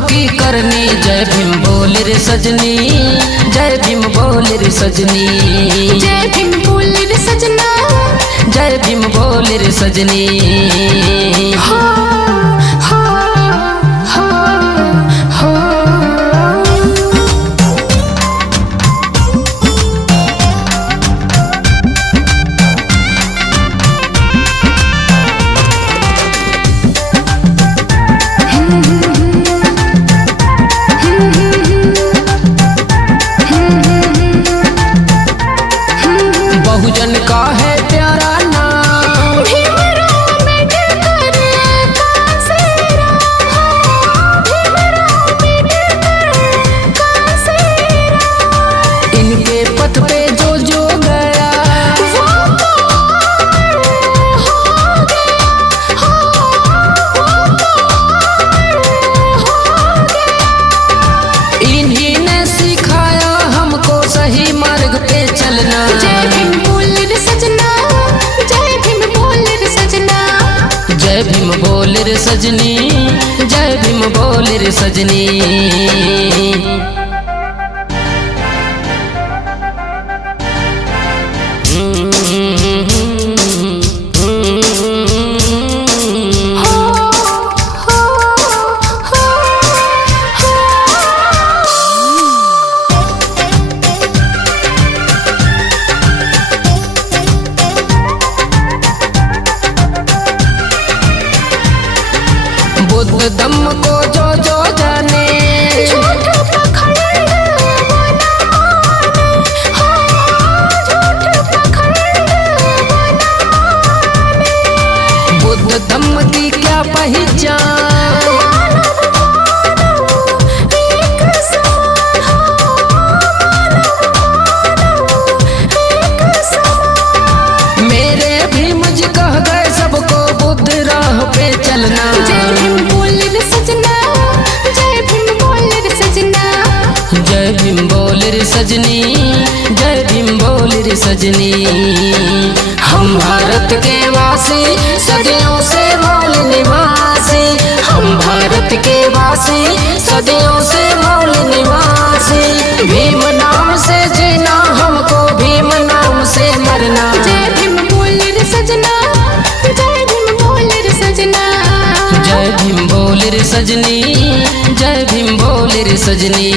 की करनी। जय भीम बोल रे सजनी, जय भीम बोल रे सजनी, जय भीम बोल रे सजना, जय भीम बोल रे सजनी। हो हो हो हो। बहुजन का है प्यारा नाम, भीमराव अम्बेडकर का सेरा, भीमराव अम्बेडकर का सेरा। इनके पथ पे जो जो गया वो पार हो गया, वो पार हो गया। इन्हीं ने सिखाया हमको सही मार्ग पे चलना। जय भीम बोल रे सजना, जय भीम बोल रे सजना, जय भीम बोल रे सजनी, जय भीम बोल रे सजनी। हो हो हो हो। बुद्ध धम्म को जो जो जाने, झूठ पखंड बना माने, हाँ झूठ पखंड बना माने। बुद्ध धम्म की क्या पहचान, मानव मानव एक समान, मानव मानव एक समान। मेरे भीम जी कह गए सबको बुद्ध राह पे चलना। जय भीम बोल रे सजना, जय भीम बोल रे सजना, जय भीम बोल रे सजनी, जय भीम बोल रे सजनी। हम भारत के वासी सदियों से मूल निवासी, हम भारत के वासी सदियों से मूल निवासी। भीम नाम से जीना हमको, भीम नाम से मरना। जय भीम बोल रे सजना, जय भीम बोल रे सजना, जय भीम बोल रे सजनी, जय भीम बोल रे सजनी।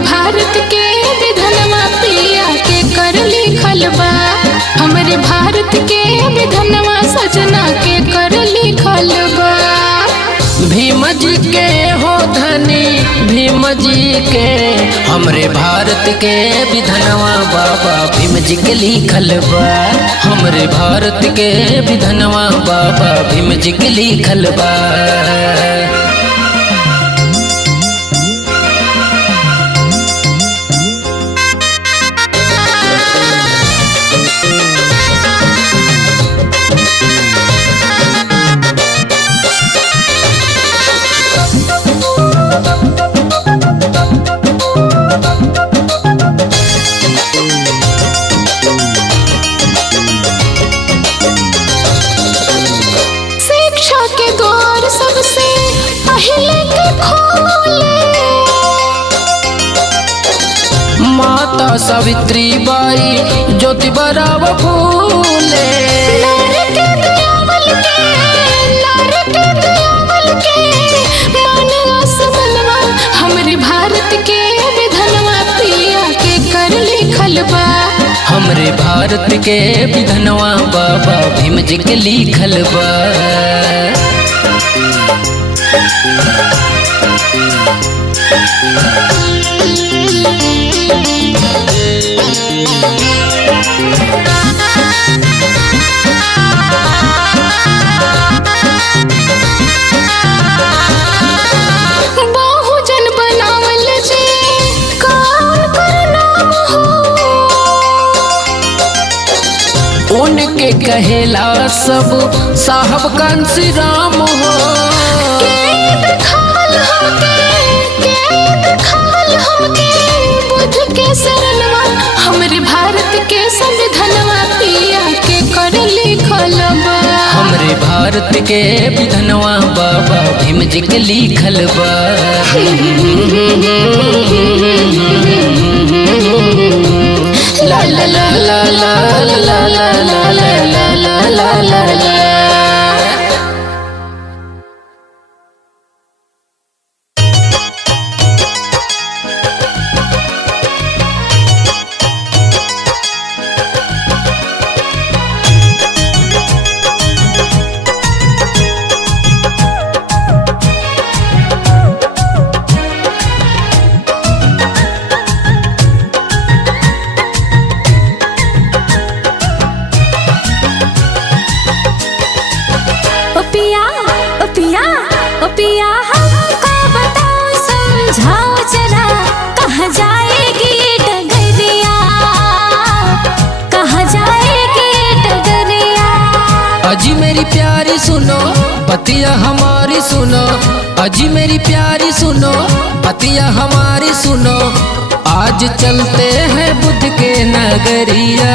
भारत के विधनवा पिया के कर लिखल बा, हमरे भारत के विधनवा सजना के कर लिखल बा। भीम जी के हो धनी, भीम जी के हमरे भारत के विधनवा बाबा भीम जी के लिखल बा। हमरे भारत के विधनवा बाबा भीम जी के लिखल बा। शिक्षा के द्वार सबसे पहले के खोले, माता सावित्री बाई ज्योतिबा फूले। लार के दयावल के, लार के दयावल के, मानवा समनवा हमरे भारत के विधनवा पिया के कर भारत के विधनवा बाबा भीम जी के लिखल बा। बहुजन बनावल जे कौन कर नाम हो, उनके कहेला सब साहब कांसी राम हो। बुद्ध के शरणवा हमरे भारत के संविधानवा पिया के कर लिखल बा। हमरे भारत के विधनवा बाबा भीम जी के लिखल बा। ला ला ला ला ला ला ला ला ला ला ला ला। अजी मेरी प्यारी सुनो पतिया हमारी सुनो, अजी मेरी प्यारी सुनो पतिया हमारी सुनो, आज चलते हैं बुद्ध के नगरिया।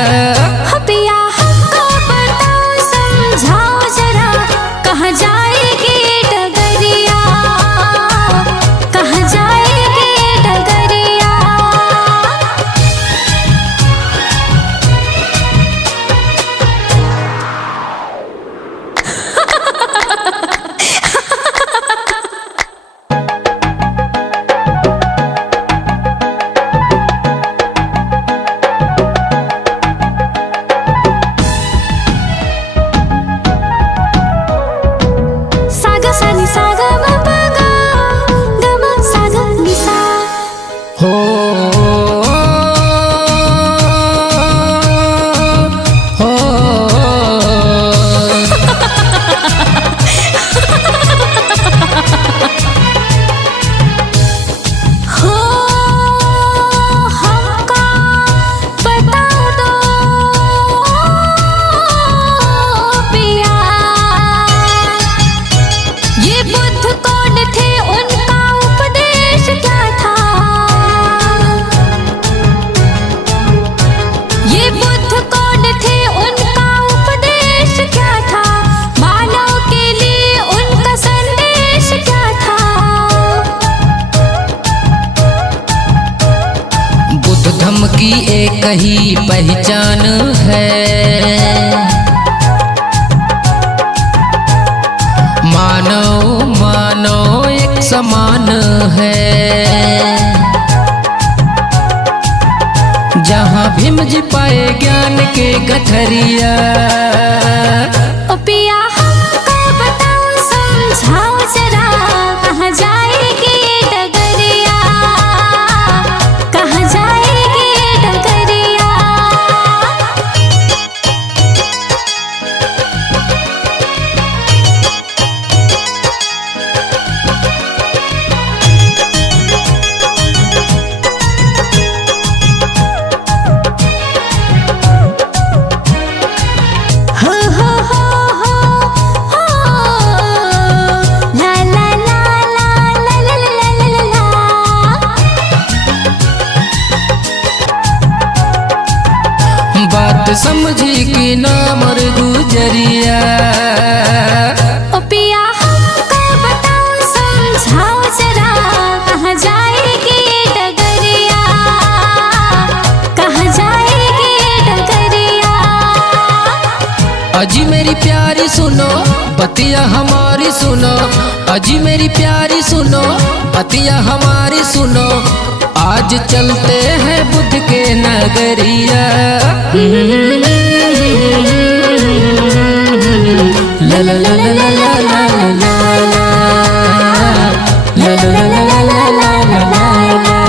पिया हमको बताओ समझाओ जरा, कहाँ जाएगी डगरिया, कहाँ जाएगी डगरिया। की एक ही पहचान है, मानव मानव एक समान है। जहाँ भीम जी पाए ज्ञान के गठरिया। पिया हमको बताओ समझाओ जरा, कहाँ जाएगी डगरिया, कहाँ जाएगी डगरिया। बात समझी कि नामर गुजरिया। पिया हमको बताओ समझाओ जरा, कहाँ जाएगी डगरिया, कहाँ जाएगी डगरिया। अजी मेरी प्यारी सुनो पतिया हमारी सुनो, अजी मेरी प्यारी सुनो पतिया हमारी सुनो, आज आज चलते हैं बुद्ध के नगरिया। ला ला ला ला ला ला ला ला ला ला ला ला ला ला ला।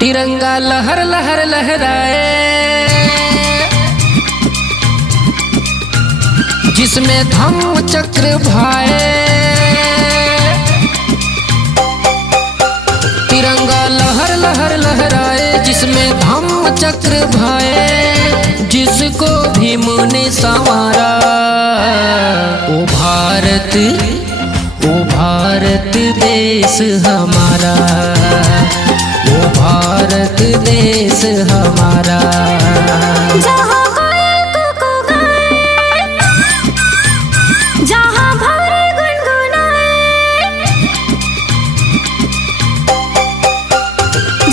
तिरंगा लहर लहर लहराए, जिसमें धम्म चक्र भाए। तिरंगा लहर लहर लहराए, जिसमें धम्म चक्र भाए। जिसको भीम ने संवारा, ओ भारत देश हमारा, ओ भारत देश हमारा। जहाँ कोयल कुकू गाए, जहाँ भौरे गुनगुनाए,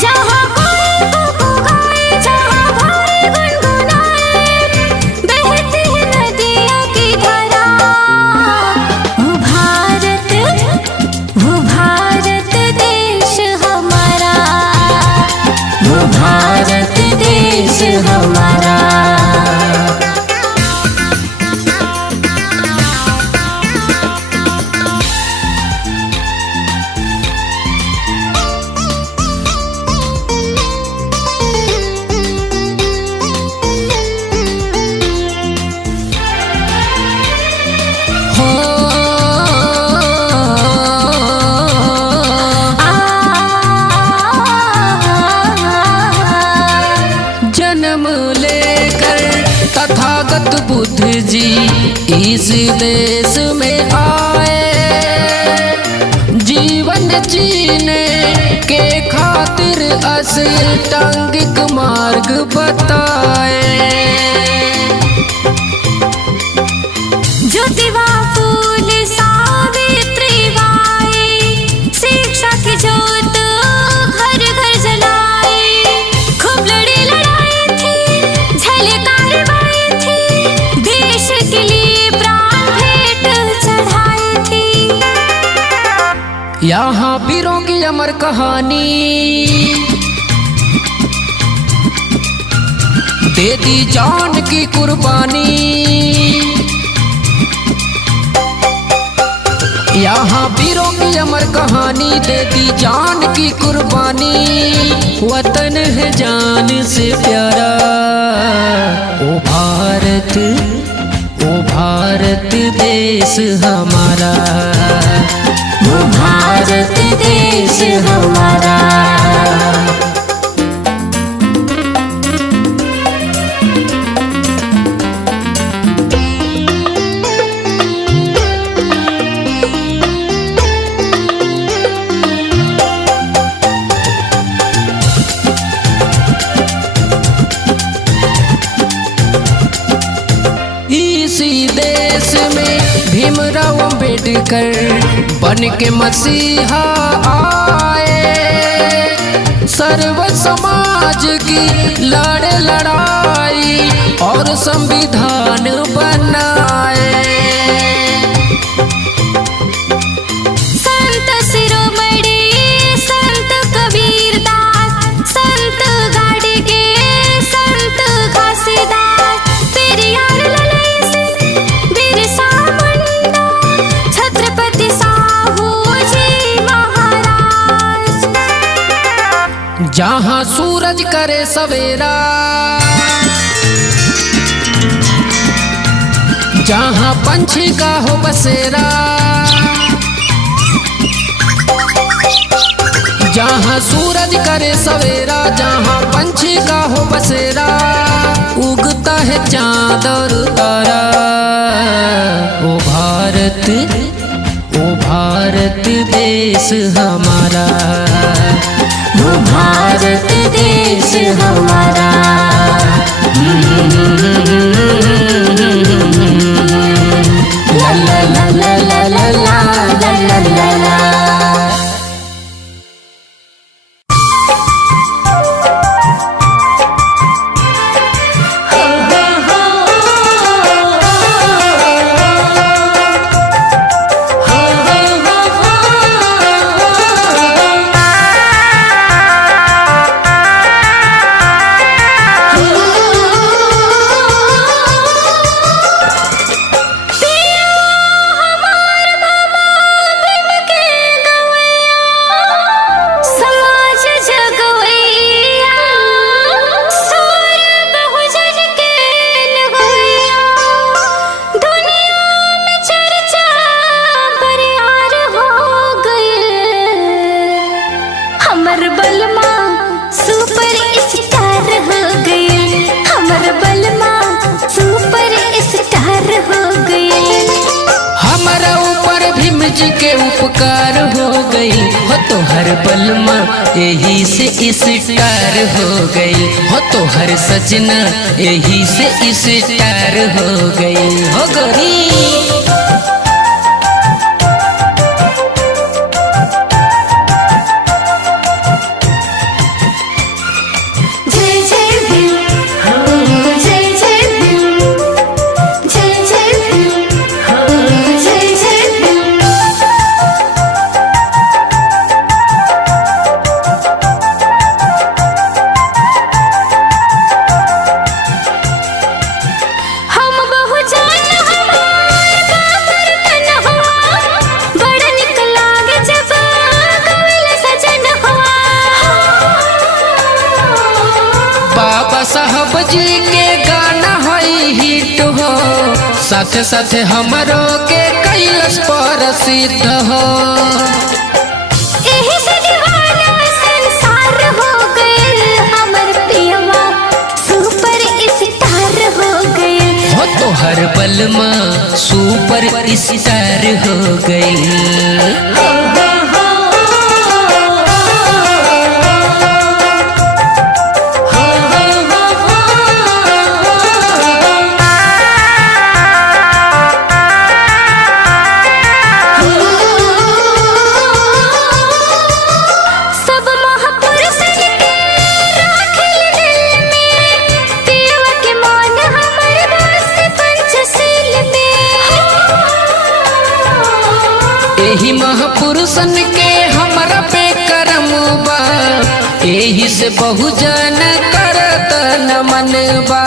जहाँ कोयल कुकू गाए, जहाँ भौरे गुनगुनाए, बहती है नदियों की धारा। वो भारत देश हमारा, वो भारत देश हमारा। जन्म लेकर तथागत बुद्ध जी इस देश में आए। जीवन जीने के खातिर अष्टांगिक मार्ग बताए। ज्योतिबा फूले सावित्री बाई, शिक्षा की जोत घर घर जलाई। खूब लड़ी लड़ाई थी, झलकारी बाई थी, देश के लिए प्राण भेंट चढ़ाई थी। यहाँ वीरों की अमर कहानी दे दी जान की कुर्बानी। यहाँ वीरों की अमर कहानी दे दी जान की कुर्बानी। वतन है जान से प्यारा, ओ भारत देश हमारा, वो भारत देश हमारा। इसी देश में भीमराव अम्बेडकर बन के मसीहा आए। सर्व समाज की लड़े लड़ाई और संविधान बनाए। संत शिरोमणि संत कबीरदास, संत गाडगे, संत घासीदास, पेरियार ललई सिंह, बिरसा मुंडा, छत्रपति साहू जी महाराज। जहाँ सूरज करे सवेरा, जहाँ पंछी का हो बसेरा, जहाँ सूरज करे सवेरा, जहाँ पंछी का हो बसेरा, उगता है चाँद और तारा। ओ भारत देश हमारा, वो भारत देश हमारा। ला ला ला ला ला ला ला ला ला ला। जी के उपकार हो गई हो तो हर बलमा यही से स्टार हो गई हो तो हर सजना यही से स्टार हो गई हो गई। साहब जी के गाना है हिट हो, साथ साथ हमरो के कैलाश प्रसिद्ध हो। एही से दीवाना संसार हो गए, हमर पियवा सुपर स्टार हो गए हो तो हर बलमा सुपर स्टार हो गई। यही महापुरुषन के हमरा पे करम बा, यही से बहुजन करत नमन बा।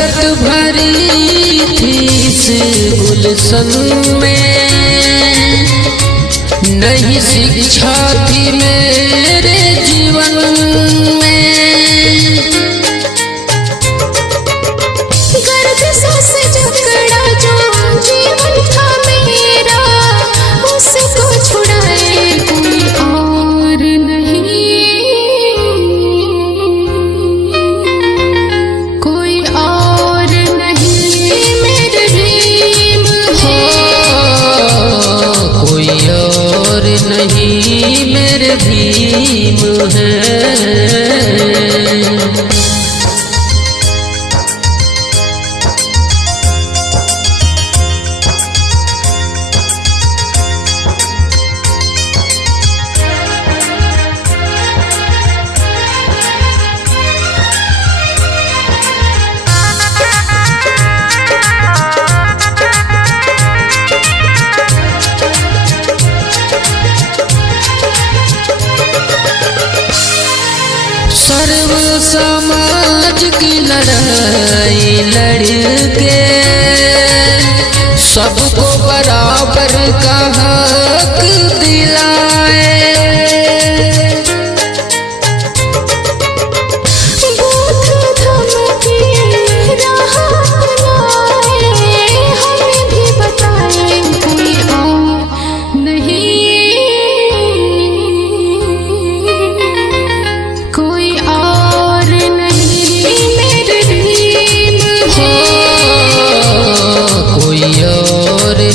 शरत भरी थी इस गुलशन में, नहीं शिक्षा थी मेरे जीवन में। गर्दिशों से जकड़ा जो जीवन था मेरा, उसको छुड़ाए कोई और नहीं, कोई और नहीं मेरे भीम है। कोई और नहीं मेरे भीम है। सर्व समाज की लड़ाई लड़के सबको बराबर का हक दिलाए।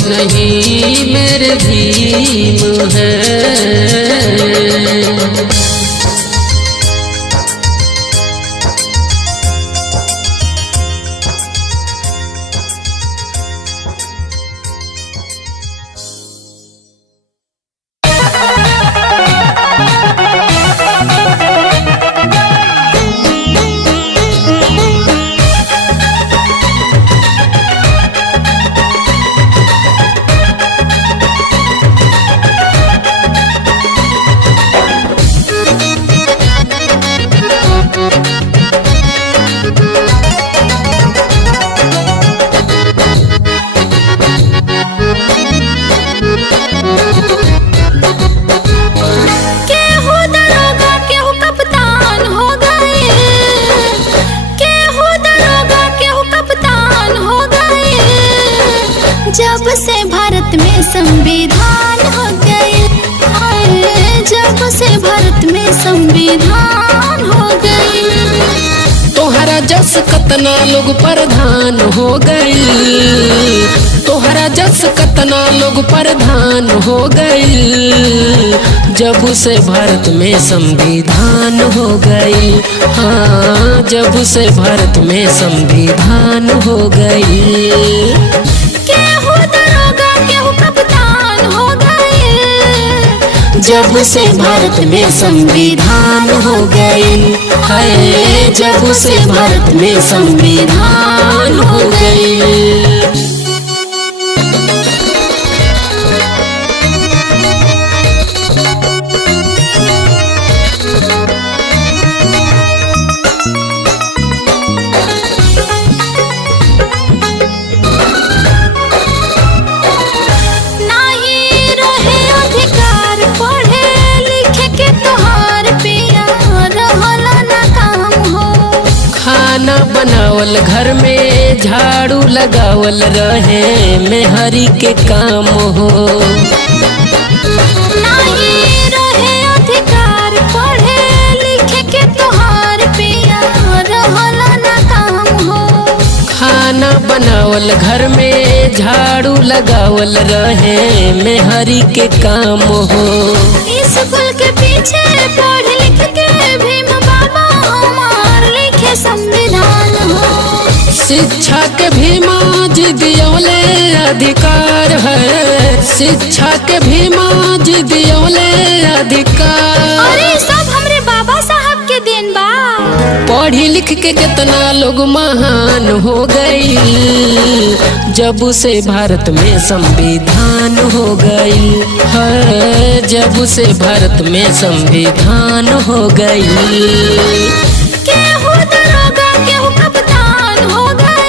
नहीं मेरे भीम है। जब से भारत में संविधान हो गए, जब से भारत में संविधान हो गए। तोहरा जस कतना लोग प्रधान हो गए, तोहरा जस कतना लोग प्रधान हो गए। जब से भारत में संविधान हो गई, हाँ जब से भारत में संविधान हो गई। जब से भारत में संविधान हो गई है, जब से भारत में संविधान हो गई। खाना बनावल घर में झाड़ू लगावल रहे मेहरी के काम हो। नहीं रहे अधिकार पढ़े लिखे के तोहार पिया रहला ना काम हो। खाना बनावल घर में झाड़ू लगावल रहे मेहरी के काम हो। स्कूल के पीछे पढ़ लिख के भीम बाबा हमार लिखे संविधान हो। शिक्षा के भीमा जी दियोले अधिकार है, शिक्षा के भीमा जी दियोले अधिकार। अरे सब हमरे बाबा साहब के देन बा। पढ़ी लिख के कितना लोग महान हो गई, जब से भारत में संविधान हो गई है, जब से भारत में संविधान हो गई। केहू दरोगा केहू कप्तान हो गई।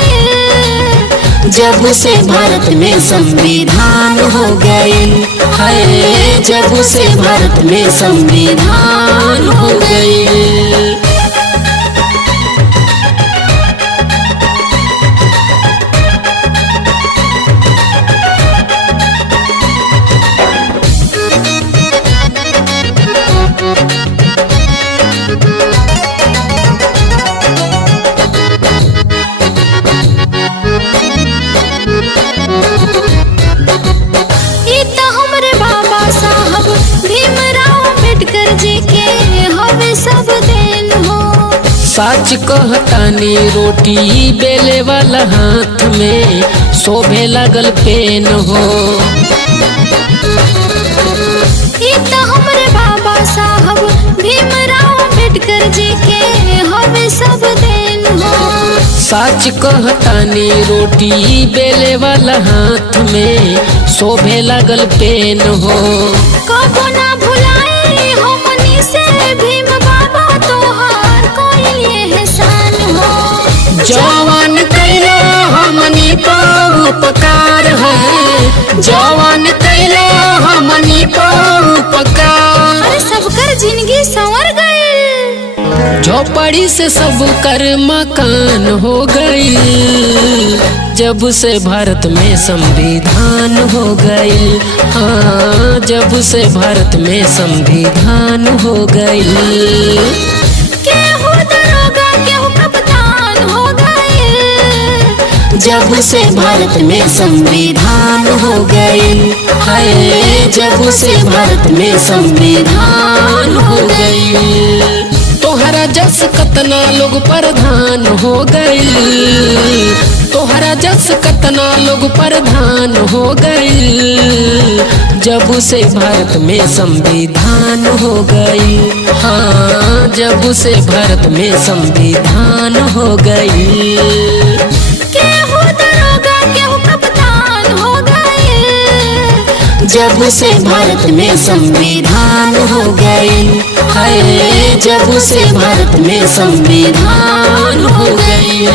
जब से भारत में संविधान हो गए है, जब से भारत में संविधान हो गए। सच कहतानी रोटी बेले वाला हाथ में शोभे लगल पेन हो। तो हमरे बाबा साहब भीमराव अम्बेडकर जी के हमें सब देन हो। सच कहतानी रोटी बेले वाला हाथ में शोभे लगल पेन हो। कबो ना भुलाए हमनी से भीम बाबा तोहार कोई एहसान हो। जवान कैला हमनी पर उपकार है, जवान कैला हमनी पर उपकार। अरे सबकर जिंदगी संवर गई। झोपड़ी से सब कर मकान हो गई, जब से भारत में संविधान हो गई। हाँ, जब से भारत में संविधान हो गई। केहू दरोगा केहू कप्तान हो गए, जब से भारत में संविधान हो गई है, जब से भारत में संविधान हो गई। तोहरा जस कतना लोग प्रधान हो गई, तोहरा जस कतना लोग प्रधान हो गई, जब से भारत में संविधान हो गई। हाँ, जब से भारत में संविधान हो गई। केहू दरोगा केहू कप्तान हो गए, जब से भारत में संविधान हो गई है, जब से भारत में संविधान हो गई।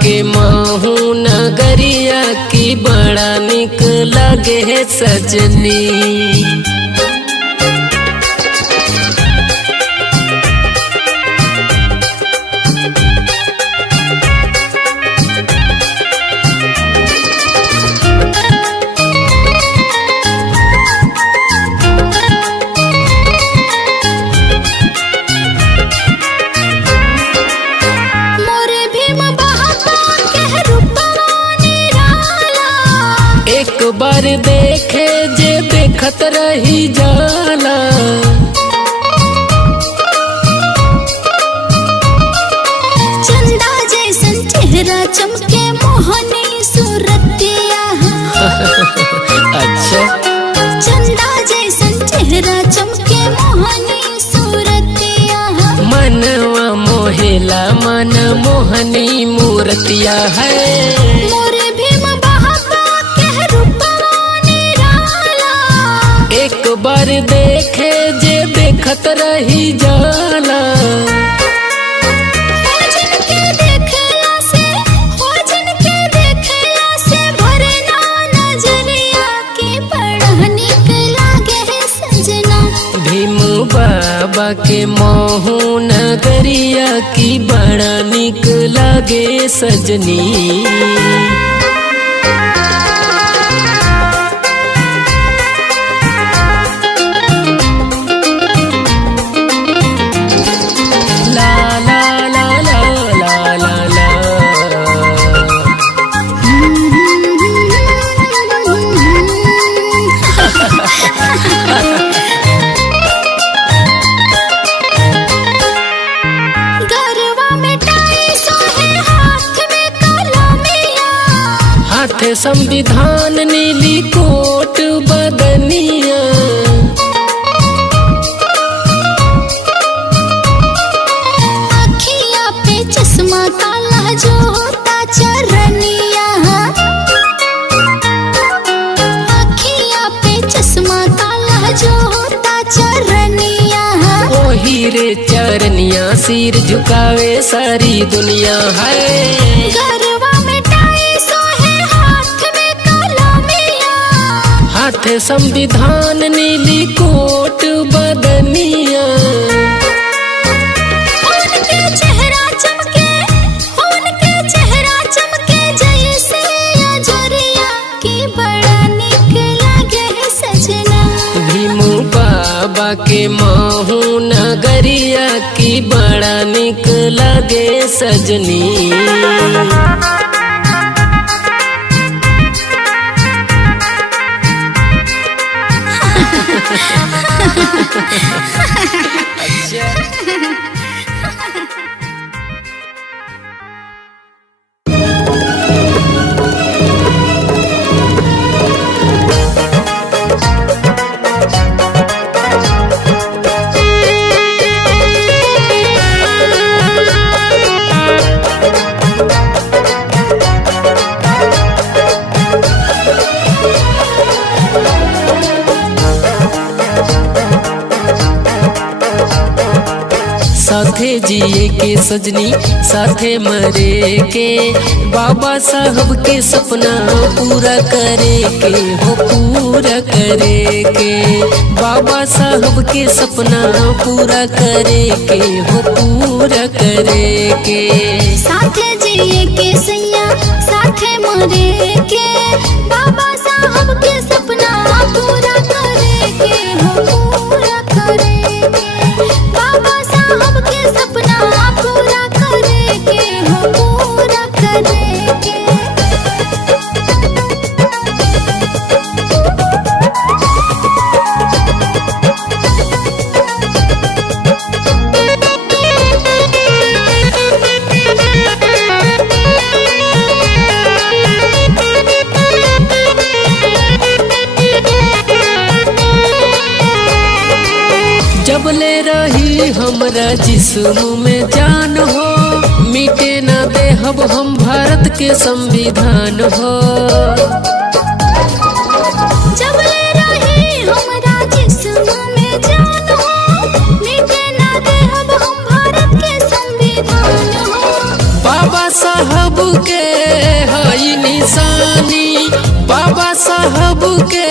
के महू नगरिया की बड़ा निक लगे सजनी। बार देखे जे देखत रही जाला, चंदा जैसन चेहरा चमके मोहनी सूरतिया। अच्छा, चंदा जैसन चेहरा चमके मोहनी सूरतिया। मनवा मोहेला मन मोहनी मूर्तिया है। मोरे भीम एक बार देखे जे देखत रही जाला, हो जिनके देखला से बाबा के महू नगरिया की बड़ा निक लागे सजनी। ला ला ला ला ला ला ला। गरवा में टाई सोहे हाथ में कलमिया, हाथ संविधान नीली कोट बदनिया। अखिया पे चश्मा काला जो होता चरनिया, अखिया पे चश्मा काला जो होता चरनिया। ओही रे चरनिया सिर झुकावे सारी दुनिया है। गरवा में टाई सोहे हाथ में कलमिया, हाथ संविधान नीली कोट बदनिया। उनके चेहरा चमके, उनके चेहरा चमके जैसे अजरिया की बड़ा निक लागे सजना। भीमू बाबा के महू नगरिया की बड़ा निक लागे सजनी। साथे जिए के सजनी साथे मरे के, बाबा साहब के सपना पूरा करे के हो पूरा करे के। बाबा साहब के सपना पूरा करे के हो पूरा करे के। साथे जिए के सैया साथे मरे के, बाबा साहब के सपना पूरा करे के हो पूरा करे के। बाबा साहब के सपना पूरा करे के हो पूरा करे के। जबले रही हमरा जिस्म में जान हो, मिटे न देहब हम भारत के संविधान हो। जबले रही हमरा जिस्म में जान हो, मिटे ना देहब हम भारत के संविधान हो। बाबा साहब के हई निशानी, बाबा साहब के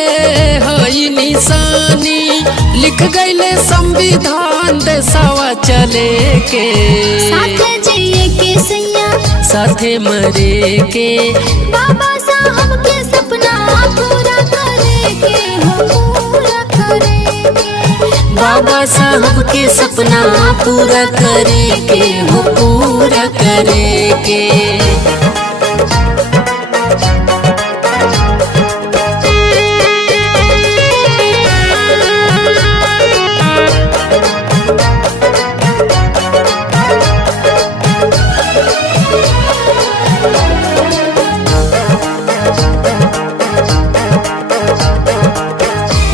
हई निशानी। लिख गईले संविधान देशवा चले के। साथे जिए के सैया साथे मरे के, बाबा साहब के सपना पूरा करे के हो पूरा करे के। बाबा साहब के सपना पूरा करे के हो पूरा करे के।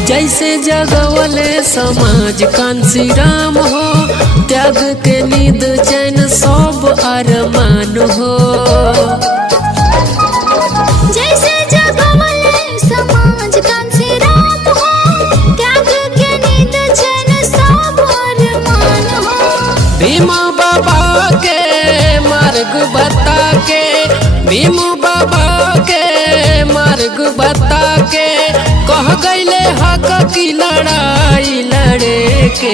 जैसे जगवले समाज कांसी राम हो, त्याग के नींद चैन सब अरमान हो। जैसे जगवले समाज कांसी राम हो, त्याग के नींद चैन सब अरमान हो। भीमा बाबा के मार्ग बता के, भीम बाबा के मार्ग बता के कह गईले हक की लड़ाई लड़े के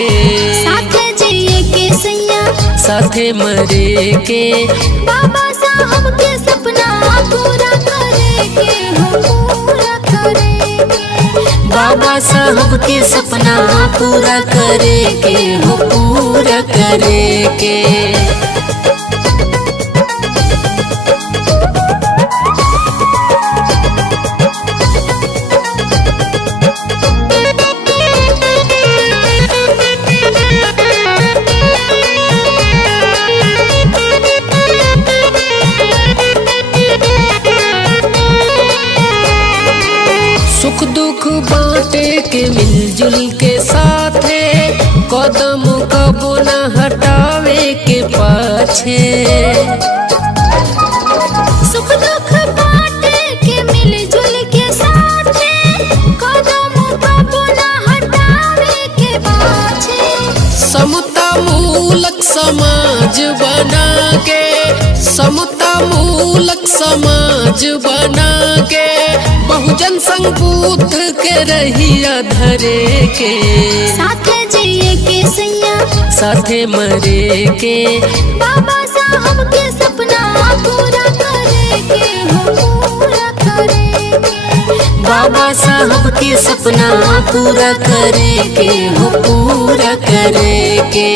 साथे जिए के सैया साथे मरे के बाबा साहब के सपना पूरा करे के हो पूरा करे के बाबा साहब के सपना पूरा करे के हो पूरा करे के सुख दुख बांटे के मिलजुल के साथे कदम कबो न हटावे के पाछे सुख दुख बांटे के मिलजुल के साथे कदम कबो न हटावे के पाछे समता मूलक समाज बना के समता मूलक समाज बना के बहुजन संग बुद्ध के रहिया धरे के साथे जिए के सैया साथे मरे के बाबा साहब के सपना पूरा करे के हो पूरा करे के बाबा साहब के सपना पूरा करे के हो पूरा करे के।